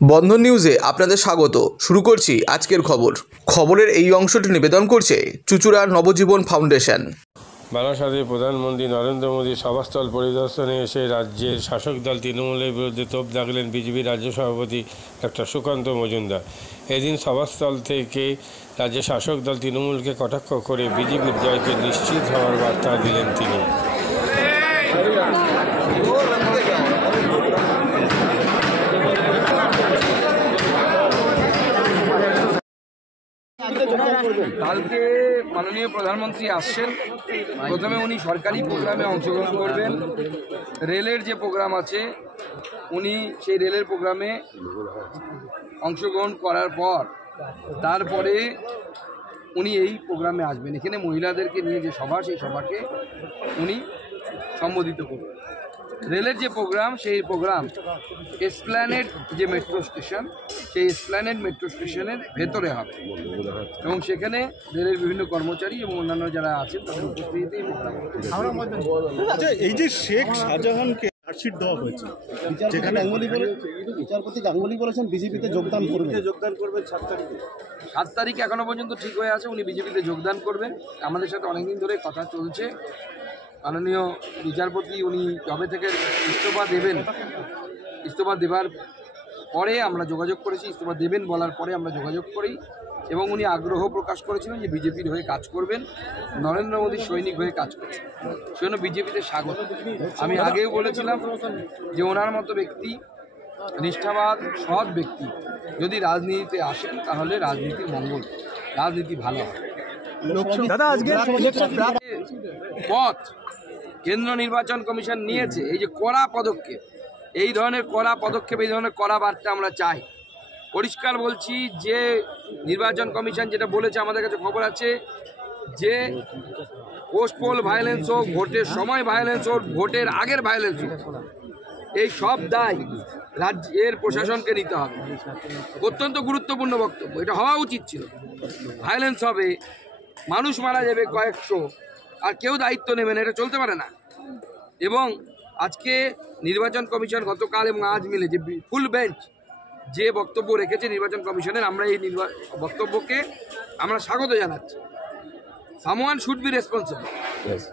বন্ধন নিউজে আপনাদের স্বাগত। শুরু করছি আজকের খবরের এই অংশটি নিবেদন করছে চুঁচুড়া নবজীবন ফাউন্ডেশন। বারাসাতে প্রধানমন্ত্রী নরেন্দ্র মোদী সভাস্থল পরিদর্শনে এসে রাজ্যের শাসক দল তৃণমূলের বিরুদ্ধে তোপ দাগলেন বিজেপির রাজ্য সভাপতি ডক্টর সুকান্ত মজুমদার। এদিন সভাস্থল থেকে রাজ্যের শাসক দল তৃণমূলকে কটাক্ষ করে বিজেপির জয়কে নিশ্চিত হওয়ার বার্তা দিলেন তিনি। কালকে মাননীয় প্রধানমন্ত্রী আসছেন। প্রথমে উনি সরকারি প্রোগ্রামে অংশগ্রহণ করবেন। রেলের যে প্রোগ্রাম আছে উনি সেই রেলের প্রোগ্রামে অংশগ্রহণ করার পর তারপরে উনি এই প্রোগ্রামে আসবেন। এখানে মহিলাদেরকে নিয়ে যে সভা, সেই সভাকে উনি সম্বোধিত করবেন। রেলের যে প্রোগ্রাম, সেই প্রোগ্রাম এসপ্ল্যানেড যে মেট্রো স্টেশন, সেই এসপ্ল্যানেড মেট্রো স্টেশনের ভেতরে হবে এবং সেখানে রেলের বিভিন্ন কর্মচারী এবং অন্যান্য যারা আছেন তাদের উপস্থিতিতেই প্রোগ্রাম। এই যে শেখ শাহজাহানকে চার্জশিট দেওয়া হয়েছে, যেখানে বিচারপতি গাঙ্গুলি বলেছেন বিজেপিতে যোগদান করবেন 7 তারিখ এখনো পর্যন্ত ঠিক হয়ে আছে, উনি বিজেপিতে যোগদান করবেন। আমাদের সাথে অনেকদিন ধরে কথা চলছে। মাননীয় বিচারপতি উনি কবে থেকে ইস্তফা দেবেন, ইস্তফা দেবার পরে আমরা যোগাযোগ করেছি, ইস্তফা দেবেন বলার পরে আমরা যোগাযোগ করি এবং উনি আগ্রহ প্রকাশ করেছিলেন যে বিজেপির হয়ে কাজ করবেন, নরেন্দ্র মোদীর সৈনিক হয়ে কাজ করছেন, সেজন্য বিজেপিতে স্বাগত। আমি আগেও বলেছিলাম যে ওনার মতো ব্যক্তি, নিষ্ঠাবাদ সৎ ব্যক্তি যদি রাজনীতিতে আসেন তাহলে রাজনীতির মঙ্গল, রাজনীতি ভালো হয়। পথ কেন্দ্র নির্বাচন কমিশন নিয়েছে, এই যে কড়া পদক্ষেপ, এই ধরনের কড়া পদক্ষেপ, এই ধরনের কড়া বার্তা আমরা চাই। পরিষ্কার বলছি যে নির্বাচন কমিশন যেটা বলেছে, আমাদের কাছে খবর আছে যে পোস্ট পোল ভায়োলেন্স হোক, ভোটের সময় ভায়োলেন্স হোক, ভোটের আগের ভায়োলেন্স হোক, এই সব দায় রাজ্যের প্রশাসনকে নিতে হবে। অত্যন্ত গুরুত্বপূর্ণ বক্তব্য, এটা হওয়া উচিত ছিল। ভায়োলেন্স হবে, মানুষ মারা যাবে কয়েকশো, আর কেউ দায়িত্ব নেবে না, এটা চলতে পারে না। এবং আজকে নির্বাচন কমিশন গতকাল এবং আজ মিলে যে ফুল বেঞ্চ যে বক্তব্য রেখেছে নির্বাচন কমিশনের, আমরা এই বক্তব্যকে আমরা স্বাগত জানাচ্ছি। Someone should be responsible.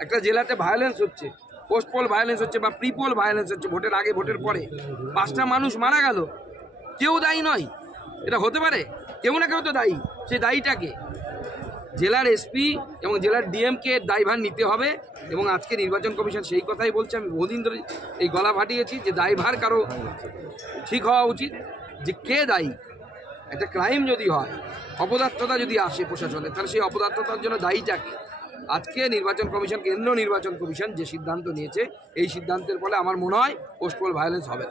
একটা জেলাতে ভায়োলেন্স হচ্ছে, পোস্ট পোল ভায়োলেন্স হচ্ছে বা প্রি পোল ভায়োলেন্স হচ্ছে, ভোটের আগে ভোটের পরে 5টা মানুষ মারা গেল, কেউ দায়ী নয়, এটা হতে পারে, কেউ না কেউ তো দায়ী। সেই দায়ীটাকে জেলার এসপি এবং জেলার ডিএমকে দায়ভার নিতে হবে এবং আজকে নির্বাচন কমিশন সেই কথাই বলছে। আমি বহুদিন ধরে এই গলা ফাটিয়েছি যে দায়ভার কারো ঠিক হওয়া উচিত, যে কে দায়ী। একটা ক্রাইম যদি হয়, অপদার্থতা যদি আসে প্রশাসনে, তাহলে সেই অপদার্থতার জন্য দায়ীটাকে। আজকে নির্বাচন কমিশন, কেন্দ্র নির্বাচন কমিশন যে সিদ্ধান্ত নিয়েছে, এই সিদ্ধান্তের ফলে আমার মনে হয় পোস্ট পোল ভায়োলেন্স হবে।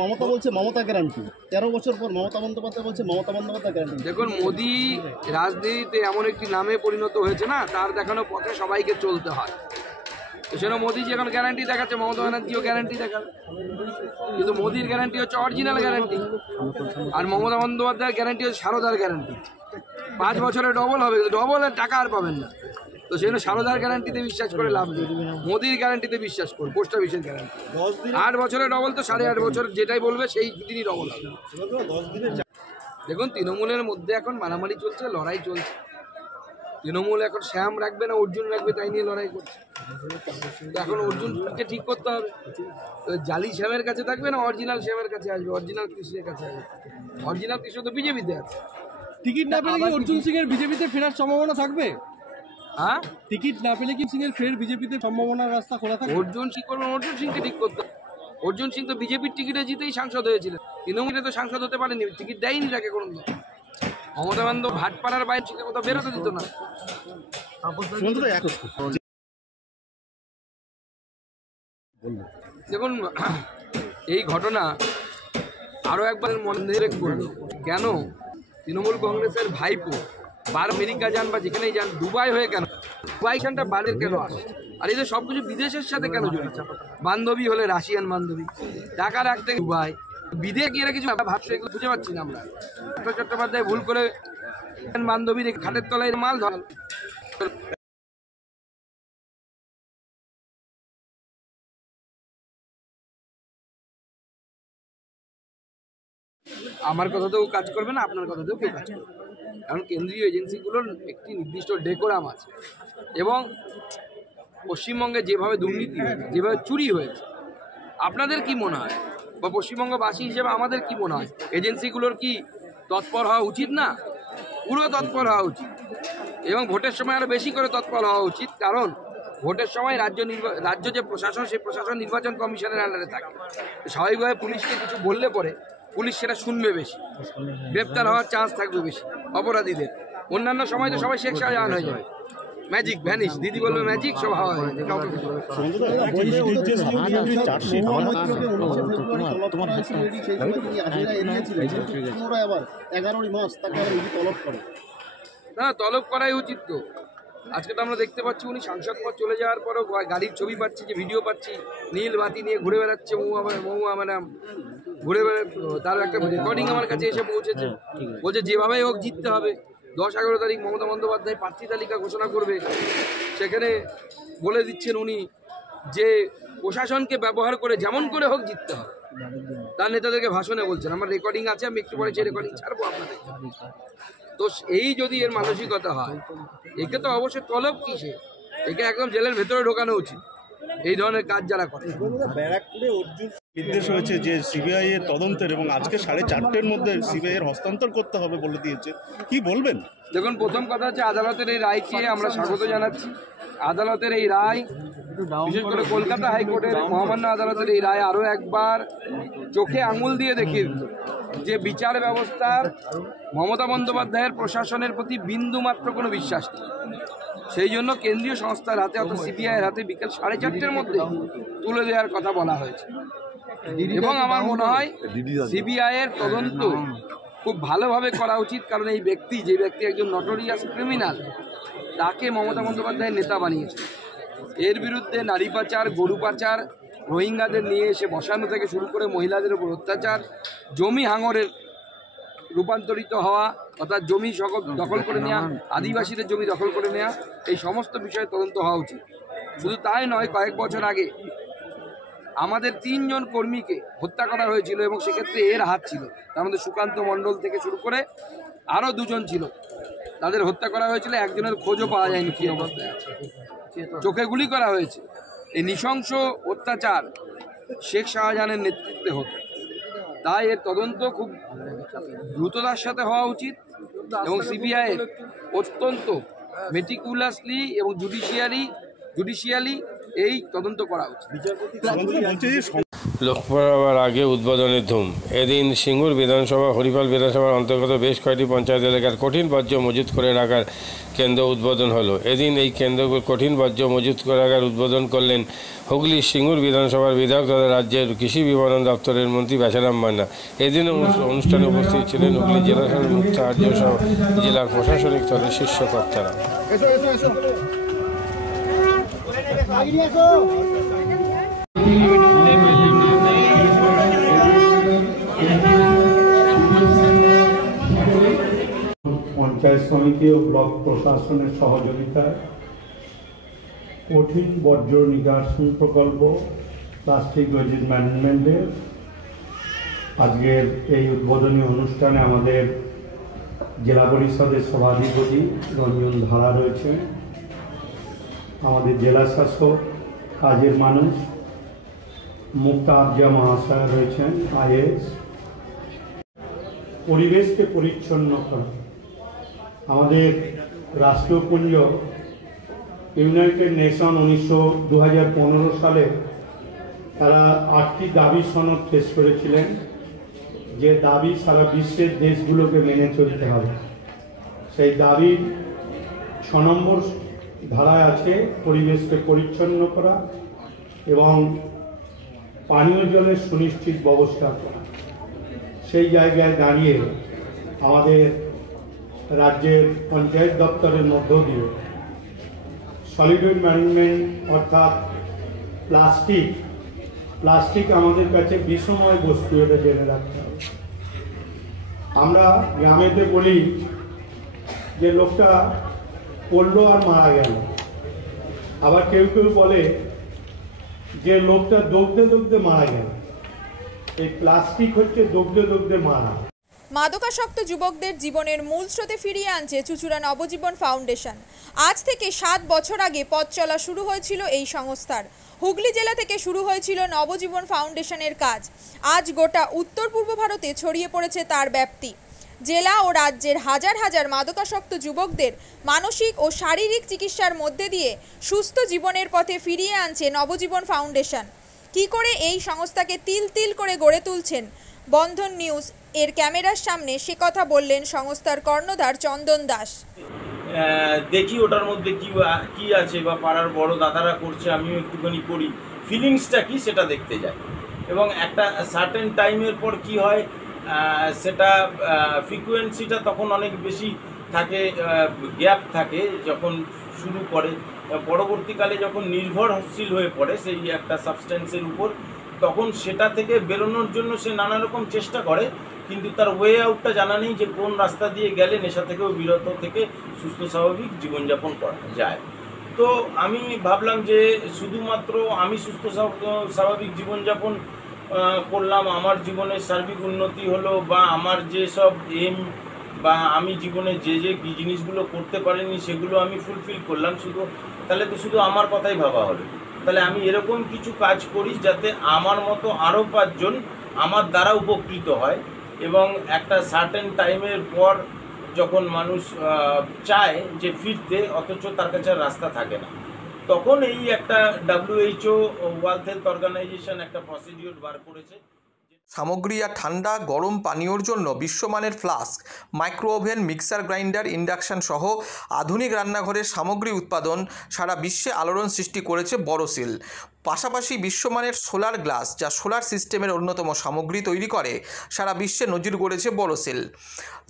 মমতা বলছে মমতা গ্যারান্টি, 13 বছর পর মমতা বন্দ্যোপাধ্যায় বলছে মমতা বন্দ্যোপাধ্যায় গ্যারান্টি। দেখুন, মোদি রাজনীতিতে এমন একটি নামে পরিণত হয়েছে না, তার দেখানো পথে সবাইকে চলতে হয়। তো সেটা মোদি যখন গ্যারান্টি দেখাচ্ছে, মমতা ব্যানার্জিও গ্যারান্টি দেখাবে, কিন্তু মোদির গ্যারান্টি হচ্ছে অরিজিনাল গ্যারান্টি, আর মমতা বন্দ্যোপাধ্যায়ের গ্যারান্টি হচ্ছে সারদার গ্যারান্টি। 5 বছরে ডবল হবে, ডবলের টাকা আর পাবেন না। তো সেজন্য সারদার গ্যারান্টিতে বিশ্বাস করে লাভ নেই, মোদির গ্যারান্টিতে বিশ্বাস করুন, পোস্ট অফিসের গ্যারান্টি। 8 বছরে ডবল তো 8.5 বছর যেটাই বলবে সেই দিনই ডবল হবে। দেখুন, তৃণমূলের মধ্যে এখন মারামারি চলছে, লড়াই চলছে। তৃণমূল এখন শ্যাম রাখবে না অর্জুন রাখবে, তাই নিয়ে লড়াই করছে। তো এখন অর্জুনকে ঠিক করতে হবে, জালি শ্যামের কাছে থাকবে না অরিজিনাল শ্যামের কাছে আসবে, অরিজিনাল কৃষ্ণের কাছে আসবে। অরিজিনাল কৃষ্ণ তো বিজেপিতে আছে। টিকিট না পেলে কি অর্জুন সিং এর বিজেপিতে ফেরার সম্ভাবনা থাকবে? হ্যাঁ, টিকিট না পেলে কি সিং এর ফের বিজেপিতে সম্ভাবনার রাস্তা খোলা থাকবে? অর্জুন সিং করবেন, অর্জুন সিংকে ঠিক করতে হবে। অর্জুন সিং তো বিজেপির টিকিটে জিতেই সাংসদ হয়েছিলেন, তৃণমূলে তো সাংসদ হতে পারেনি, টিকিট দেয়নি তাকে কোনো। মমতা বন্দ্যোপাধ্যায় ভাটপাড়ার বাইরে থেকে কোথাও বেরোতে দিত না। দেখুন, এই ঘটনা আরও একবার মনে রাখবেন, কেন তৃণমূল কংগ্রেসের ভাইপো আমেরিকা যান বা যেখানেই যান, দুবাই হয়ে কেন, দুবাই খানটা বাইরের কেন আসে? আর এই যে সব কিছু বিদেশের সাথে কেন জড়িত? বান্ধবী হলে রাশিয়ান বান্ধবী, টাকা রাখতে দুবাই, বিদেশ গিয়ে কিছু ভাবছে, এগুলো বুঝে পাচ্ছি না আমরা। চট্টোপাধ্যায় ভুল করে বান্ধবীর খাটের তলায় মাল ধরেন। আমার কথাতেও কাজ করবে না, আপনার কথাতেও কেউ কাজ করবে না। কারণ কেন্দ্রীয় এজেন্সিগুলোর একটি নির্দিষ্ট ডেকোরাম আছে, এবং পশ্চিমবঙ্গে যেভাবে দুর্নীতি হয়েছে, যেভাবে চুরি হয়েছে, আপনাদের কি মনে হয়, বা পশ্চিমবঙ্গবাসী হিসেবে আমাদের কি মনে হয়, এজেন্সিগুলোর কি তৎপর হওয়া উচিত না? পুরো তৎপর হওয়া উচিত, এবং ভোটের সময় আরও বেশি করে তৎপর হওয়া উচিত। কারণ ভোটের সময় রাজ্য যে প্রশাসন, সেই প্রশাসন নির্বাচন কমিশনের আন্ডারে থাকে। স্বাভাবিকভাবে পুলিশকে কিছু বললে পরে পুলিশ সেটা শুনবে বেশি, গ্রেপ্তার হওয়ার চান্স থাকবে বেশি অপরাধীদের। অন্যান্য সময় তো সবাই শেখ শাহজাহান হয়ে যাবে, ম্যাজিক ভ্যানিশ, দিদি বলবে ম্যাজিক, সব হাওয়া হয়ে যাবে, কাউকে কিছু বলবে না। না, তলব করাই উচিত। তো আজকে তো আমরা দেখতে পাচ্ছি উনি সাংসদ পদ চলে যাওয়ার পরও গাড়ির ছবি পাচ্ছি, যে ভিডিও পাচ্ছি, নীল বাতি নিয়ে ঘুরে বেড়াচ্ছে মহুয়া ম্যাডাম, ঘুরে তার একটা রেকর্ডিং আমার কাছে এসে পৌঁছেছে। বলছে যেভাবেই হোক জিততে হবে। 10-11 তারিখ মমতা বন্দ্যোপাধ্যায় প্রার্থী তালিকা ঘোষণা করবে, সেখানে বলে দিচ্ছেন উনি যে প্রশাসনকে ব্যবহার করে যেমন করে হোক জিততে হবে। তার নেতাদেরকে ভাষণে বলছেন, আমার রেকর্ডিং আছে, আমি একটু পরে সেই রেকর্ডিং ছাড়বো আপনাদের। তো এই যদি এর মানসিকতা হয়, একে তো অবশ্যই তলব কিসে, একে একদম জেলের ভেতরে ঢোকানো উচিত এই ধরনের কাজ যারা করে। ব্যারাকপুরে অর্জুন নির্দেশ হয়েছে যে সিবিআই এর তদন্তের, এবং আজকে 4:30-র মধ্যে সিবিআই এর হস্তান্তর করতে হবে বলে দিয়েছে, কি বলবেন? দেখুন, প্রথম কথা হচ্ছে আদালতের এই রায়কে আমরা স্বাগত জানাচ্ছি। আদালতের এই রায়, বিশেষ করে কলকাতা হাইকোর্টের মহামান্য আদালতের এই রায় আরও একবার চোখে আঙুল দিয়ে দেখিয়ে দিল যে বিচার ব্যবস্থার মমতা বন্দ্যোপাধ্যায়ের প্রশাসনের প্রতি বিন্দুমাত্র কোনো বিশ্বাস নেই। সেই জন্য কেন্দ্রীয় সংস্থার হাতে, অর্থাৎ সিবিআইয়ের হাতে বিকেল 4:30-র মধ্যে তুলে দেওয়ার কথা বলা হয়েছে। এবং আমার মনে হয় সিবিআইয়ের তদন্ত খুব ভালোভাবে করা উচিত। কারণ এই ব্যক্তি, যে ব্যক্তি একজন নটোরিয়াস ক্রিমিনাল, তাকে মমতা বন্দ্যোপাধ্যায়ের নেতা বানিয়েছে। এর বিরুদ্ধে নারী পাচার, গরু পাচার, রোহিঙ্গাদের নিয়ে এসে বসানো থেকে শুরু করে মহিলাদের উপর অত্যাচার, জমি হাঙরের রূপান্তরিত হওয়া, অর্থাৎ জমি দখল করে নেওয়া, আদিবাসীদের জমি দখল করে নেওয়া, এই সমস্ত বিষয়ে তদন্ত হওয়া উচিত। শুধু তাই নয়, কয়েক বছর আগে আমাদের 3 জন কর্মীকে হত্যা করা হয়েছিল, এবং সেক্ষেত্রে এর হাত ছিল। তার মধ্যে সুকান্ত মণ্ডল থেকে শুরু করে আরও 2 জন ছিল, তাদের হত্যা করা হয়েছিল। একজনের খোঁজও পাওয়া যায়নি কী অবস্থায় আছে, চোখে গুলি করা হয়েছে। এই নৃশংস অত্যাচার শেখ শাহজাহানের নেতৃত্বে হতো। তাই এর তদন্ত খুব দ্রুততার সাথে হওয়া উচিত, এবং সিবিআইয়ের অত্যন্ত মেটিকুলাসলি এবং জুডিশিয়ালি এই তদন্ত করা উচিত। লোকসভার আগে উদ্বোধনের ধুম। এদিন সিঙ্গুর বিধানসভা, হরিপাল বিধানসভার অন্তর্গত বেশ কয়েকটি পঞ্চায়েত এলাকার কঠিন বর্জ্য মজুত করে রাখার কেন্দ্র উদ্বোধন হলো। এদিন এই কেন্দ্রগুলো কঠিন বর্জ্য মজুত করে রাখার উদ্বোধন করলেন হুগলির সিঙ্গুর বিধানসভার বিধায়ক তথা রাজ্যের কৃষি বিপণন দপ্তরের মন্ত্রী বেচারাম মান্না। এদিন অনুষ্ঠানে উপস্থিত ছিলেন হুগলি জেলা শাসক মুক্তা আর্য সহ জেলার প্রশাসনিক স্তরের শীর্ষ কর্তারা। পঞ্চায়েত সমিতি ও ব্লক প্রশাসনের সহযোগিতায় কঠিন বর্জ্য নিষ্কাশন প্রকল্প প্লাস্টিক ওয়েস্ট ম্যানেজমেন্টের আজকের এই উদ্বোধনী অনুষ্ঠানে আমাদের জেলা পরিষদের সভাধিপতি রঞ্জন ধারা রয়েছে, আমাদের জেলা শাসক কাজের মানুষ মুক্তা আর্য মহাশয় রয়েছেন, আইএএস। পরিবেশকে পরিচ্ছন্ন করা আমাদের রাষ্ট্রপুঞ্জ ইউনাইটেড নেশন 2015 সালে তারা 8টি দাবি সনদ পেশ করেছিলেন, যে দাবি সারা বিশ্বের দেশগুলোকে মেনে চলতে হবে। সেই দাবির 6 নম্বর ধারায় আছে পরিবেশকে পরিচ্ছন্ন করা এবং পানীয় জলের সুনিশ্চিত ব্যবস্থা করা। সেই জায়গায় দাঁড়িয়ে আমাদের রাজ্যের পঞ্চায়েত দপ্তরের মধ্য দিয়ে সলিড ওয়েস্ট ম্যানেজমেন্ট অর্থাৎ প্লাস্টিক আমাদের কাছে বিষময় বস্তু, এটা জেনে রাখতে হবে। আমরা গ্রামেতে বলি যে লোকটা পড়লো আর মারা গেল, আবার কেউ কেউ বলে যে লোকটা দৌড়তে দৌড়তে মারা গেল। এই প্লাস্টিক হচ্ছে দগ্ধে দগ্ধে মারা। মাদকাসক্ত যুবকদের জীবনের মূল স্রোতে ফিরিয়ে আনছে চুঁচুড়া নবজীবন ফাউন্ডেশন। আজ থেকে 7 বছর আগে পথ চলা শুরু হয়েছিল এই সংস্থার। হুগলি জেলা থেকে শুরু হয়েছিল নবজীবন ফাউন্ডেশনের কাজ। আজ গোটা উত্তর পূর্ব ভারতে ছড়িয়ে পড়েছে তার ব্যাপ্তি। জেলা ও রাজ্যের হাজার হাজার মাদকাসক্ত যুবকদের মানসিক ও শারীরিক চিকিৎসার মধ্যে দিয়ে সুস্থ জীবনের পথে ফিরিয়ে আনছে নবজীবন ফাউন্ডেশন। কী করে এই সংস্থাকে তিল তিল করে গড়ে তুলছেন বন্ধন নিউজ এর ক্যামেরার সামনে সে কথা বললেন সংস্থার কর্ণধার চন্দন দাস। দেখি ওটার মধ্যে কি আছে বা পাড়ার বড় দাদারা করছে, আমিও একটুখানি করি, ফিলিংসটা কি সেটা দেখতে যাই। এবং একটা সার্টেন টাইমের পর কি হয়, সেটা ফ্রিকোয়েন্সিটা তখন অনেক বেশি থাকে, গ্যাপ থাকে যখন শুরু করে। পরবর্তীকালে যখন নির্ভরশীল হয়ে পড়ে সেই একটা সাবস্টেন্সের উপর, তখন সেটা থেকে বেরোনোর জন্য সে নানা রকম চেষ্টা করে, কিন্তু তার ওয়ে আউটটা জানা নেই যে কোন রাস্তা দিয়ে গেলে নেশা থেকেও বিরত থেকে সুস্থ স্বাভাবিক জীবনযাপন করা যায়। তো আমি ভাবলাম যে শুধুমাত্র আমি সুস্থ স্বাভাবিক জীবনযাপন করলাম, আমার জীবনের সার্বিক উন্নতি হলো, বা আমার যেসব এম বা আমি জীবনে যে জিনিসগুলো করতে পারিনি সেগুলো আমি ফুলফিল করলাম, তাহলে তো শুধু আমার কথাই ভাবা হলো। তাহলে আমি এরকম কিছু কাজ করি যাতে আমার মতো আরও 5 জন আমার দ্বারা উপকৃত হয়। এবং একটা সার্টেন টাইমের পর যখন মানুষ চায় যে ফিরতে, অথচ তার কাছে রাস্তা থাকে না, তখন এই একটা WHO ওয়ার্ল্ড হেলথ অর্গানাইজেশন একটা প্রসিডিওর বার করেছে। সামগ্রী আর ঠান্ডা গরম পানীয়র জন্য বিশ্বমানের flask, micro oven, mixer grinder, induction সহ আধুনিক রান্নাঘরের সামগ্রী উৎপাদন সারা বিশ্বে আলোড়ন সৃষ্টি করেছে বড়সিল। পাশাপাশি বিশ্বমানের সোলার গ্লাস, যা সোলার সিস্টেমের অন্যতম সামগ্রী তৈরি করে, সারা বিশ্বে নজির গড়েছে বড়সিল।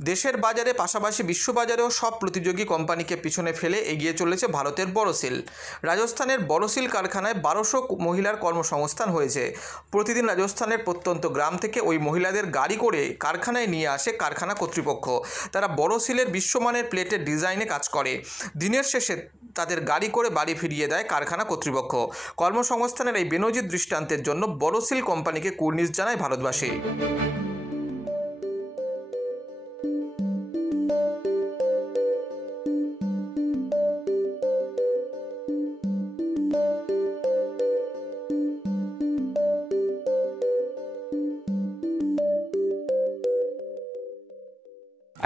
দেশের বাজারে পাশাপাশি বিশ্ববাজারেও সব প্রতিযোগী কোম্পানিকে পিছনে ফেলে এগিয়ে চলেছে ভারতের বড়সিল। রাজস্থানের বড়সিল কারখানায় 1200 মহিলার কর্মসংস্থান হয়েছে। প্রতিদিন রাজস্থানের প্রত্যন্ত গ্রাম থেকে ওই মহিলাদের গাড়ি করে কারখানায় নিয়ে আসে কারখানা কর্তৃপক্ষ। তারা বড়সিলের বিশ্বমানের প্লেটের ডিজাইনে কাজ করে। দিনের শেষে তাদের গাড়ি করে বাড়ি ফিরিয়ে দেয় কারখানা কর্তৃপক্ষ। কর্মসংস্থানের এই বেনজির দৃষ্টান্তের জন্য বড়সিল কোম্পানিকে কুর্নিশ জানায় ভারতবাসী।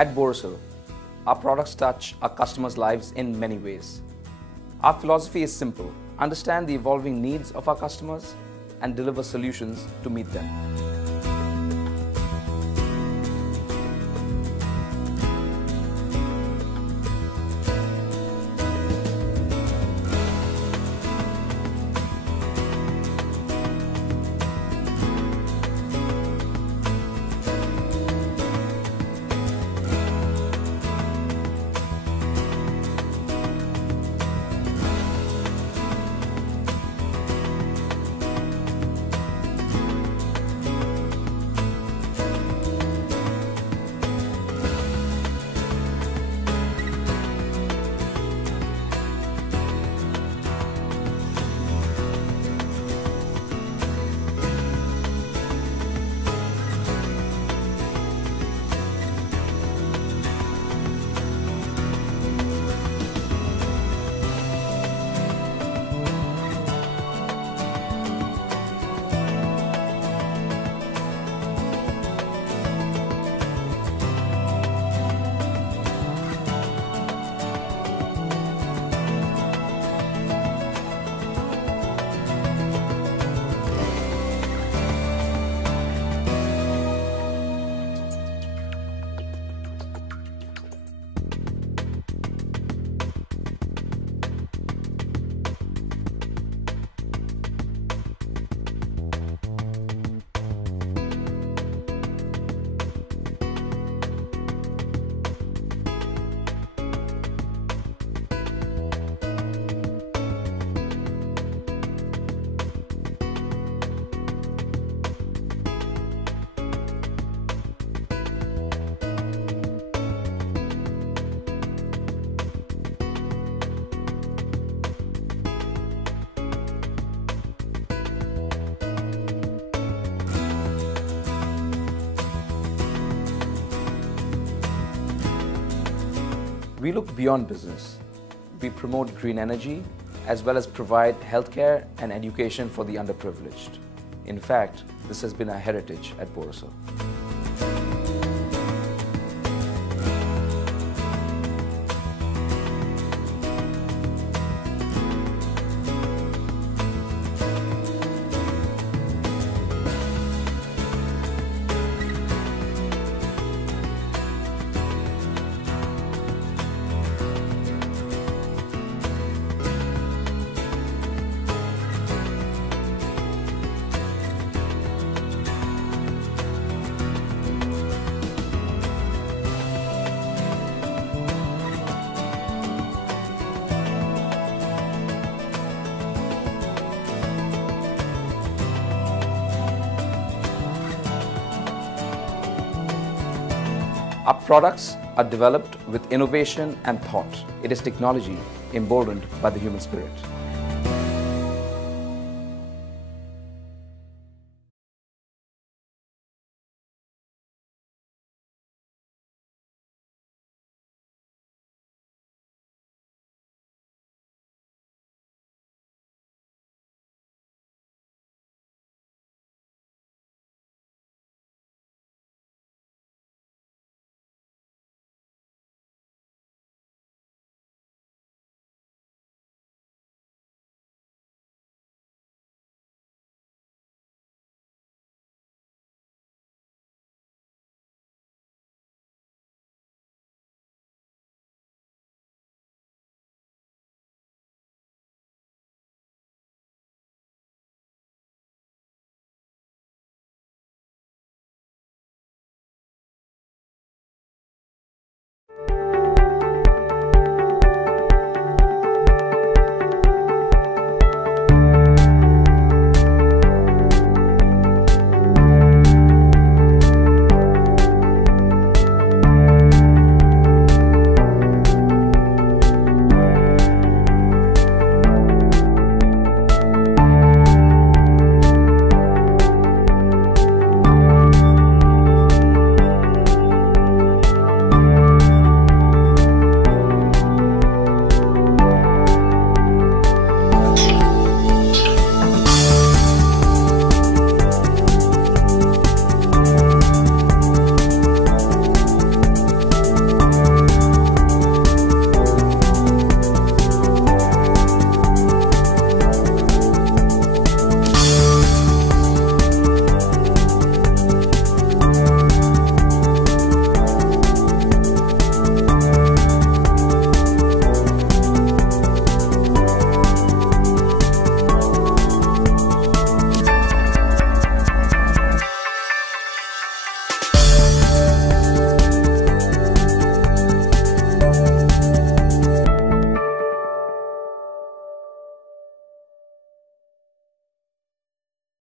At Borosil, our products touch our customers' lives in many ways. Our philosophy is simple: understand the evolving needs of our customers and deliver solutions to meet them. We look beyond business. We promote green energy as well as provide healthcare and education for the underprivileged. In fact, this has been our heritage at Borosil. Our products are developed with innovation and thought. It is technology emboldened by the human spirit.